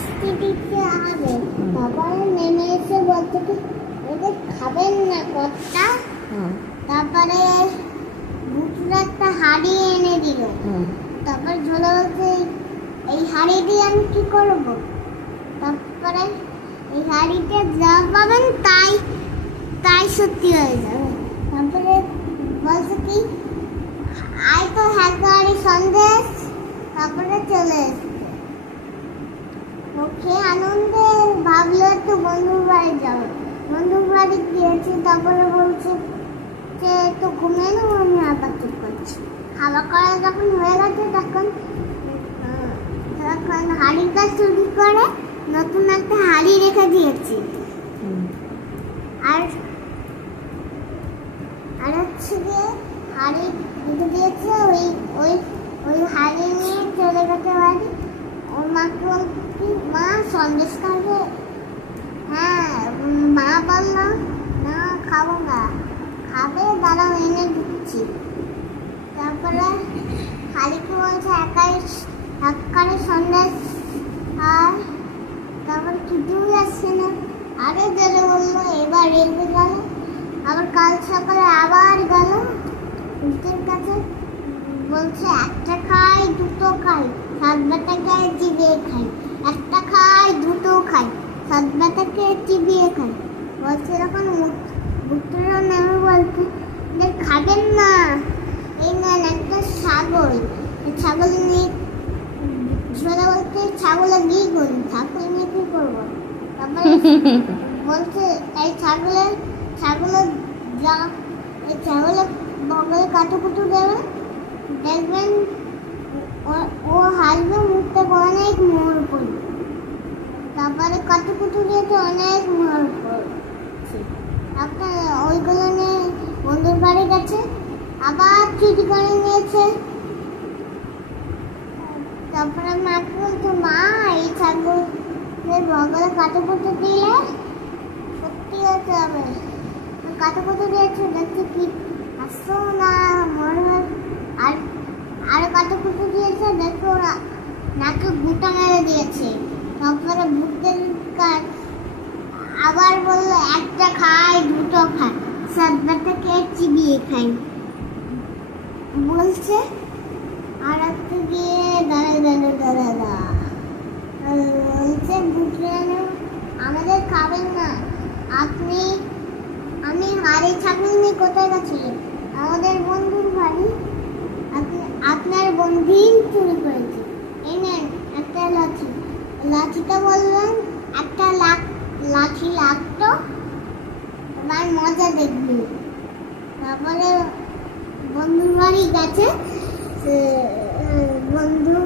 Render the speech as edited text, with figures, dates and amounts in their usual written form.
শাস্তি দিতে হবে। তারপরে নেমে এসে বলতে কি এদের খাবেন না কর্তা। তারপরে ভূতরা একটা হাঁড়ি এনে দিল। তারপর ঝোলা বলছে এই হাঁড়ি দিয়ে আমি কি করব? তারপরে এই হাঁড়িতে যা পাবেন তাই তাই সত্যি হয়ে যাবে। তারপরে বলছে কি আয় তো হাঁড়ি সন্দেশ। তারপরে চলে এসছে ওকে আনন্দে ভাবলো একটু বন্ধুর বাড়ি যাবো। বন্ধুর বাড়ি গিয়েছি। তারপরে বলছে যে একটু ঘুমিয়ে নেবো। আমি আবার চুপ করছি। খাওয়া করা যখন হয়ে গেছে তখন হাঁড়িটা চুরি করে নতুন একটা হাঁড়ি রেখে দিয়েছি। আর আর হচ্ছে গিয়ে হাঁড়ি রেখে দিয়েছে। ওই ওই ওই হাঁড়ি নিয়ে চলে গেছে বাড়ি। ওর মাকে বলছে কি মা সন্দেশ খাবে? হ্যাঁ। মা বললো না খাবো না। খাবে দাঁড়াও এনে দিচ্ছি। তারপরে হাঁড়িকে বলছে একারে সন্দেশ। আর তারপর কিছুই আসছে না। আরে জোরে বললো। এবার রেগে গেল। আবার কাল সকালে আবার গেল ভূতের কাছে। বলছে একটা খাই দুটো খাই সাত বেটাকে চিবিয়ে খাই। একটা খাই দুটো খাই সাত বেটাকে চিবিয়ে খাই। বলছে যখন ভূতরা নেমে বলছে যে খাবেন না। এই নেন একটা ছাগল। ছাগল নিয়ে ঝোলা বলতে ছাগলে গিয়ে করি ছাগল নিয়ে কি করবো? তারপরে বলছে এই ছাগলের যা এই ছাগলের বগলে কাটুকুটু দেবে দেখবেন ও হাসবে মুখটা অনেক মোহর পড়বে। তারপরে কাটুকুটু দিয়েছে অনেক মোহর পড়ছে। আপনার ওইগুলো নিয়ে বন্ধুর বাড়ি গেছে। আবার চুরি করে নিয়েছে। তারপরে মাকে বলছে মা এই ছাগলের বগলে কাটুকুটু দিলে সত্যি হতে হবে। কাটুকুটু দিয়েছে দেখছি কি আসছো না মনে হয়। আর কাটুকুটু দিয়েছে দেখো ওরা নাকে গুটা মেরে দিয়েছে। তারপরে ভূতের আবার বললো একটা খাই দুটো খাই সাত বেটাকে চিবিয়ে খাই বলছে। আর একটা গিয়ে দাঁড়া বলছে ভূতরা আমাদের খাবেন না। আমি হাড়ি ছাগল নিয়ে কোথায় গেছিলেন? আমাদের বন্ধুর বাড়ি। আপনার বন্ধুই চুরি করেছে। এই নেন একটা লাঠি। লাঠিটা বললেন একটা লাঠি লাগতো তোমার মজা দেখবি। তারপরে বন্ধুর বাড়ি গেছে। বন্ধু